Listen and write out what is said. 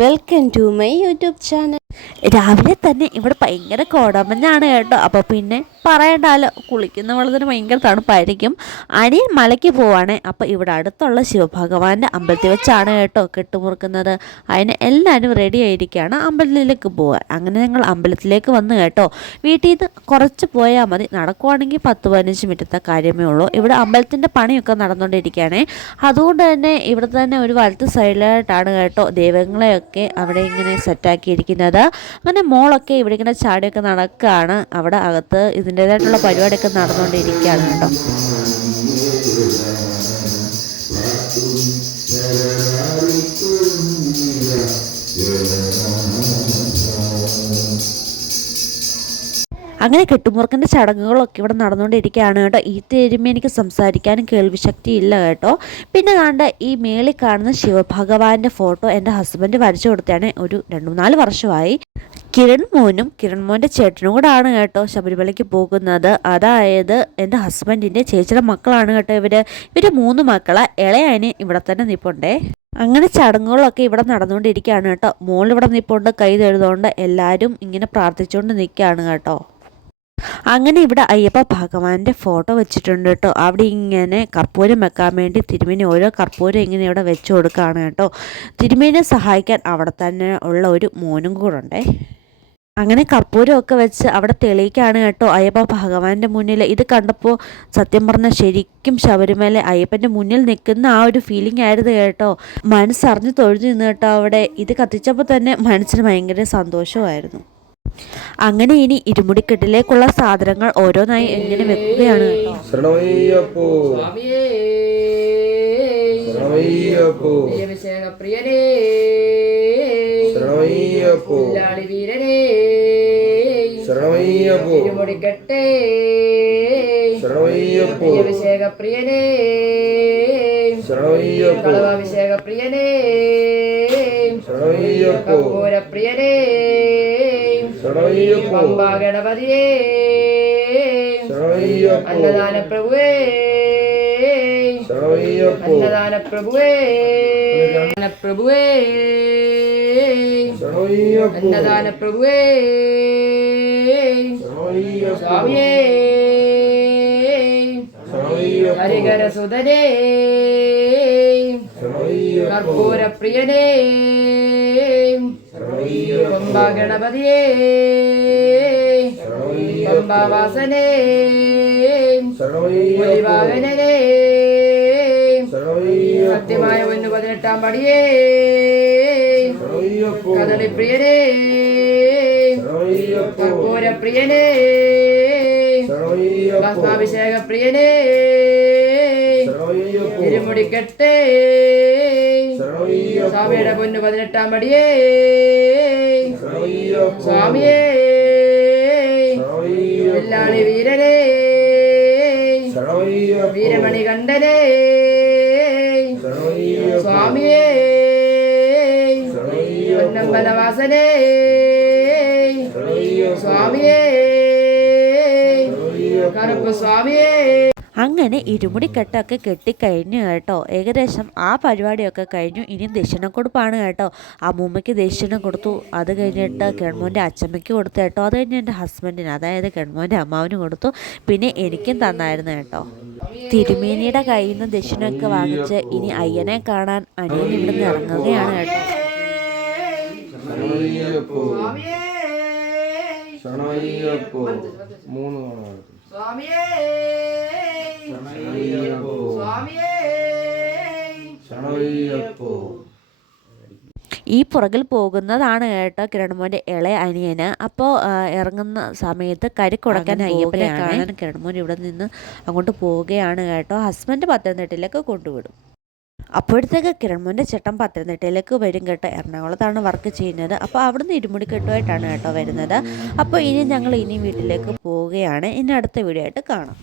Welcome to my YouTube channel. രാവിലെ തന്നെ ഇവിടെ ഭയങ്കര കോടമഞ്ഞാണ് കേട്ടോ. അപ്പോൾ പിന്നെ പറയണ്ടല്ലോ കുളിക്കുന്ന വെള്ളത്തിന് ഭയങ്കര തണുപ്പായിരിക്കും. അനിയൻ മലയ്ക്ക് പോവാണ്. അപ്പോൾ ഇവിടെ അടുത്തുള്ള ശിവഭഗവാന്റെ അമ്പലത്തിൽ വെച്ചാണ് കേട്ടോ കെട്ടുമുറുക്കുന്നത്. അതിന് എല്ലാവരും റെഡി ആയിരിക്കുകയാണ് അമ്പലത്തിലേക്ക് പോവാൻ അങ്ങനെ ഞങ്ങൾ അമ്പലത്തിലേക്ക് വന്നു കേട്ടോ. വീട്ടിൽ നിന്ന് കുറച്ച് പോയാൽ മതി. നടക്കുവാണെങ്കിൽ പത്ത് പതിനഞ്ച് മിനിറ്റത്തെ കാര്യമേ ഉള്ളൂ. ഇവിടെ അമ്പലത്തിന്റെ പണിയൊക്കെ നടന്നുകൊണ്ടിരിക്കുകയാണ്. അതുകൊണ്ട് തന്നെ ഇവിടെ തന്നെ ഒരു വലത്ത് സൈഡിലായിട്ടാണ് കേട്ടോ ദൈവങ്ങളെയൊക്കെ അവിടെ ഇങ്ങനെ സെറ്റാക്കിയിരിക്കുന്നത് അങ്ങനെ മോളൊക്കെ ഇവിടെ ഇങ്ങനെ ചാടിയൊക്കെ നടക്കുകയാണ് അവിടെ അകത്ത് ഇതിന്റേതായിട്ടുള്ള പരിപാടിയൊക്കെ നടന്നുകൊണ്ടിരിക്കുകയാണ് കേട്ടോ. അങ്ങനെ കെട്ടുമുറുക്കന്റെ ചടങ്ങുകളൊക്കെ ഇവിടെ നടന്നുകൊണ്ടിരിക്കുകയാണ് കേട്ടോ. ഈ തെരുമ എനിക്ക് സംസാരിക്കാനും കേൾവിശക്തി ഇല്ല കേട്ടോ. പിന്നെ കണ്ട ഈ മേളിൽ കാണുന്ന ശിവഭഗവാന്റെ ഫോട്ടോ എന്റെ ഹസ്ബൻഡ് വരച്ചു കൊടുത്തതാണ് ഒരു രണ്ട് മൂന്നാൽ വർഷമായി. കിരൺ മോനും കിരൺ മോന്റെ ചേട്ടനും കൂടെ ആണ് കേട്ടോ ശബരിമലയ്ക്ക് പോകുന്നത്. അതായത് എന്റെ ഹസ്ബൻഡിന്റെ ചേച്ചിയുടെ മക്കളാണ് കേട്ടോ ഇവർ ഇവർ മൂന്ന് മക്കളെ. ഇളയതിന് ഇവിടെ തന്നെ നിൽപ്പുണ്ടേ അങ്ങനെ ചടങ്ങുകളൊക്കെ ഇവിടെ നടന്നുകൊണ്ടിരിക്കുകയാണ് കേട്ടോ. മോളിവിടെ നിൽപ്പുണ്ട് കൈ തഴുതുകൊണ്ട് എല്ലാവരും ഇങ്ങനെ പ്രാർത്ഥിച്ചുകൊണ്ട് നിൽക്കുകയാണ് കേട്ടോ. അങ്ങനെ ഇവിടെ അയ്യപ്പ ഭഗവാന്റെ ഫോട്ടോ വെച്ചിട്ടുണ്ട് കേട്ടോ. അവിടെ ഇങ്ങനെ കർപ്പൂരം വെക്കാൻ വേണ്ടി തിരുമേനി ഓരോ കർപ്പൂരം ഇങ്ങനെ ഇവിടെ വെച്ച് കൊടുക്കുകയാണ് കേട്ടോ. തിരുമേനെ സഹായിക്കാൻ അവിടെ തന്നെ ഉള്ള ഒരു മോനും കൂടെ ഉണ്ടേ. അങ്ങനെ കർപ്പൂരമൊക്കെ വെച്ച് അവിടെ തെളിയിക്കാണ് കേട്ടോ അയ്യപ്പ ഭഗവാന്റെ മുന്നിൽ. ഇത് കണ്ടപ്പോൾ സത്യം പറഞ്ഞാൽ ശരിക്കും ശബരിമല അയ്യപ്പന്റെ മുന്നിൽ നിൽക്കുന്ന ആ ഒരു ഫീലിംഗ് ആയിരുന്നു കേട്ടോ. മനസ്സറിഞ്ഞ് തൊഴുതി നിന്ന് കേട്ടോ അവിടെ. ഇത് കത്തിച്ചപ്പോൾ തന്നെ മനസ്സിന് ഭയങ്കര സന്തോഷമായിരുന്നു. അങ്ങനെ ഇനി ഇരുമുടിക്കെട്ടിലേക്കുള്ള സാധനങ്ങൾ ഓരോന്നായി എങ്ങനെ വെക്കുകയാണ് കേട്ടോ? ശരണമയ്യപ്പോ ശരണമയ്യപ്പോ പ്രിയനേ ശരണമയ്യപ്പോ ലാളി വീരനേ ശരണമയ്യപ്പോ തിരുമുടിക്കട്ടെ ശരണമയ്യപ്പോ അഭിഷേക പ്രിയനേ കളവാഭിഷേക പ്രിയനേ കർപ്പൂര പ്രിയനേ പമ്പാ ഗണപതിയേ. അന്നദാന പ്രഭുവേ. അന്നദാന പ്രഭുവേ. പ്രഭുവേ. അന്നദാന പ്രഭുവേ. സ്വാമിയേ. ഹരികര സുതരേ കർപ്പൂര പ്രിയനേ പമ്പാ ഗണപതിയേ പമ്പാവാസനേ ശരണമയ്യപ്പോ സത്യമായ ഒന്ന് പതിനെട്ടാം പടിയേ ശരണമയ്യപ്പോ കദളി പ്രിയനേ ശരണമയ്യപ്പോ കർപ്പൂര പ്രിയനേ ശരണമയ്യപ്പോ ഭസ്മാഭിഷേക പ്രിയനേ ശരണമയ്യപ്പോ സ്വാമിയുടെ പൊന്നു പതിനെട്ടാം പടിയേ. സ്വാമിയേ. വീരനേ. ശരണമയ്യപ്പോ വീരമണി കണ്ടനേ. സ്വാമിയേ. പൊന്നമ്പലവാസനേ സ്വാമിയേ. കറുപ്പ് സ്വാമിയേ. അങ്ങനെ ഇരുമുടിക്കെട്ടൊക്കെ കെട്ടിക്കഴിഞ്ഞു കേട്ടോ. ഏകദേശം ആ പരിപാടിയൊക്കെ കഴിഞ്ഞു. ഇനി ദക്ഷിണക്കൊടുപ്പാണ് കേട്ടോ. അമ്മൂമ്മയ്ക്ക് ദക്ഷിണം കൊടുത്തു. അത് കഴിഞ്ഞിട്ട് കെൺമോന്റെ അച്ഛമ്മയ്ക്ക് കൊടുത്തു കേട്ടോ. അത് കഴിഞ്ഞ് എന്റെ ഹസ്ബൻഡിന് അതായത് കെൺമോന്റെ അമ്മാവിന് കൊടുത്തു. പിന്നെ എനിക്കും തന്നായിരുന്നു കേട്ടോ. തിരുമേനിയുടെ കയ്യിൽ നിന്ന് ദക്ഷിണമൊക്കെ വാങ്ങിച്ച് ഇനി അയ്യനെ കാണാൻ അനിയൻ ഇവിടെ നിന്ന് ഇറങ്ങുകയാണ് കേട്ടോ. സ്വാമിയേ മൂന്ന് ഈ പുറകിൽ പോകുന്നതാണ് കേട്ടോ കിരൺമോന്റെ ഇളയ അനിയന്. അപ്പോ ഇറങ്ങുന്ന സമയത്ത് കരി കൊടുക്കാൻ അയ്യപ്പനെ കാണാൻ കിരൺമോൻ ഇവിടെ നിന്ന് അങ്ങോട്ട് പോവുകയാണ് കേട്ടോ. ഹസ്ബൻഡ് പത്തനംതിട്ടയിലേക്ക് കൊണ്ടുവിടും. അപ്പോഴത്തേക്ക് കിരൺമോന്റെ ചേട്ടൻ പത്തനംതിട്ടയിലേക്ക് വരും കേട്ടോ. എറണാകുളത്താണ് വർക്ക് ചെയ്യുന്നത്. അപ്പോൾ അവിടുന്ന് ഇരുമുടിക്കെട്ടുമായിട്ടാണ് കേട്ടോ വരുന്നത്. അപ്പോൾ ഇനി ഞങ്ങൾ ഇനി വീട്ടിലേക്ക് പോവുകയാണ്. ഇനി അടുത്ത വീഡിയോ ആയിട്ട് കാണാം.